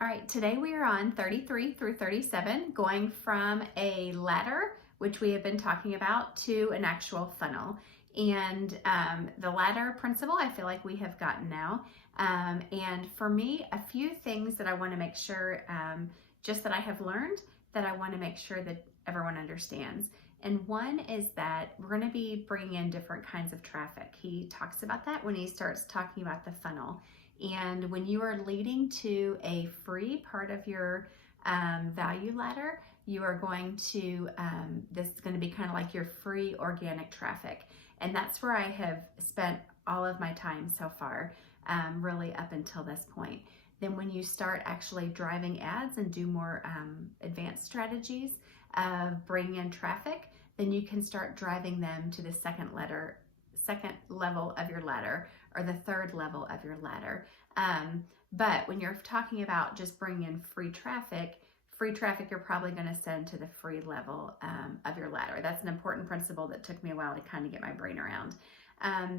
All right, today we are on 33 through 37, going from a ladder, which we have been talking about, to an actual funnel. And the ladder principle, I feel like we have gotten now. And for me, a few things that I want to make sure, just that I have learned, that I want to make sure that everyone understands. And one is that we're going to be bringing in different kinds of traffic. He talks about that when he starts talking about the funnel. And when you are leading to a free part of your value ladder, you are going to, this is going to be kind of like your free organic traffic. And that's where I have spent all of my time so far, really up until this point. Then when you start actually driving ads and do more advanced strategies of bringing in traffic, then you can start driving them to the second level of your ladder, or the third level of your ladder. But when you're talking about just bringing in free traffic you're probably going to send to the free level of your ladder. That's an important principle that took me a while to kind of get my brain around.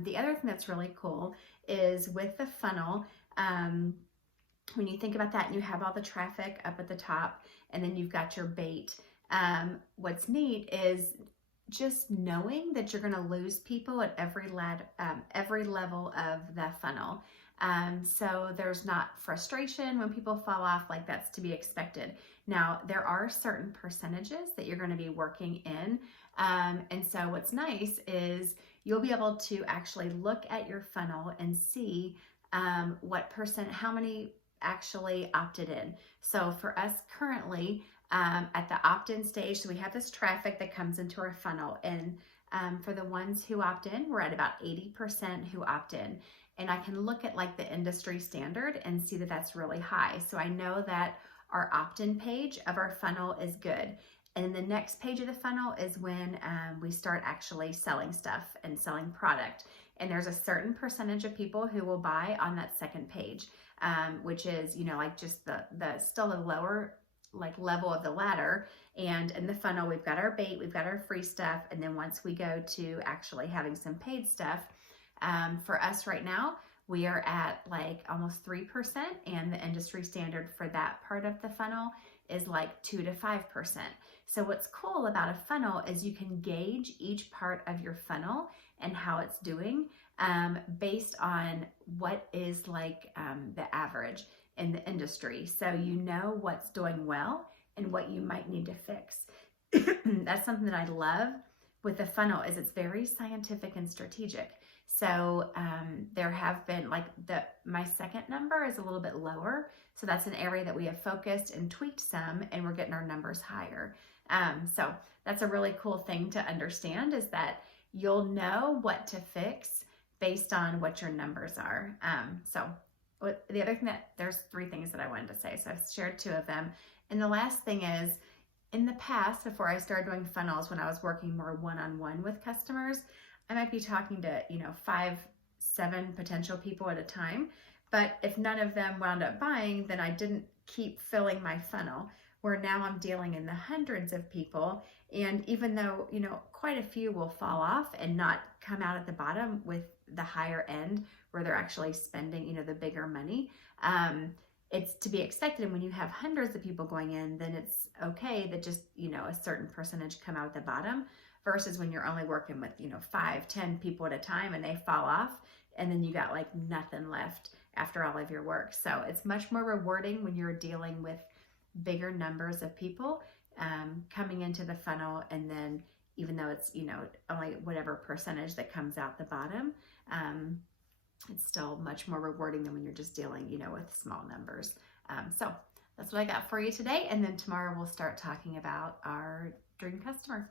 The other thing that's really cool is with the funnel, when you think about that and you have all the traffic up at the top and then you've got your bait, what's neat is just knowing that you're going to lose people at every level of the funnel. So there's not frustration when people fall off, like that's to be expected. Now, there are certain percentages that you're going to be working in. And so what's nice is you'll be able to actually look at your funnel and see how many actually opted in. So for us currently, at the opt-in stage, so we have this traffic that comes into our funnel, and for the ones who opt in, we're at about 80% who opt in. And I can look at like the industry standard and see that that's really high. So I know that our opt-in page of our funnel is good. And the next page of the funnel is when we start actually selling stuff and selling product. And there's a certain percentage of people who will buy on that second page, which is, like just still the lower level of the ladder. And in the funnel, we've got our bait, we've got our free stuff. And then once we go to actually having some paid stuff, for us right now, we are at like almost 3%, and the industry standard for that part of the funnel is like 2 to 5%. So what's cool about a funnel is you can gauge each part of your funnel and how it's doing based on what is like the average in the industry. So you know what's doing well and what you might need to fix. That's something that I love with the funnel, is it's very scientific and strategic. So there have been my second number is a little bit lower. So that's an area that we have focused and tweaked some, and we're getting our numbers higher. So that's a really cool thing to understand, is that you'll know what to fix based on what your numbers are. So the other thing, there's 3 things that I wanted to say. So I've shared 2 of them. And the last thing is, in the past, before I started doing funnels, when I was working more one-on-one with customers, I might be talking to, 5, 7 potential people at a time. But if none of them wound up buying, then I didn't keep filling my funnel, where now I'm dealing in the hundreds of people. And even though, quite a few will fall off and not come out at the bottom with the higher end where they're actually spending, the bigger money, it's to be expected. And when you have hundreds of people going in, then it's okay that just, a certain percentage come out at the bottom, versus when you're only working with, 5, 10 people at a time and they fall off, and then you got like nothing left after all of your work. So it's much more rewarding when you're dealing with bigger numbers of people coming into the funnel, and then even though it's, only whatever percentage that comes out the bottom, it's still much more rewarding than when you're just dealing, with small numbers. So that's what I got for you today. And then tomorrow we'll start talking about our dream customer.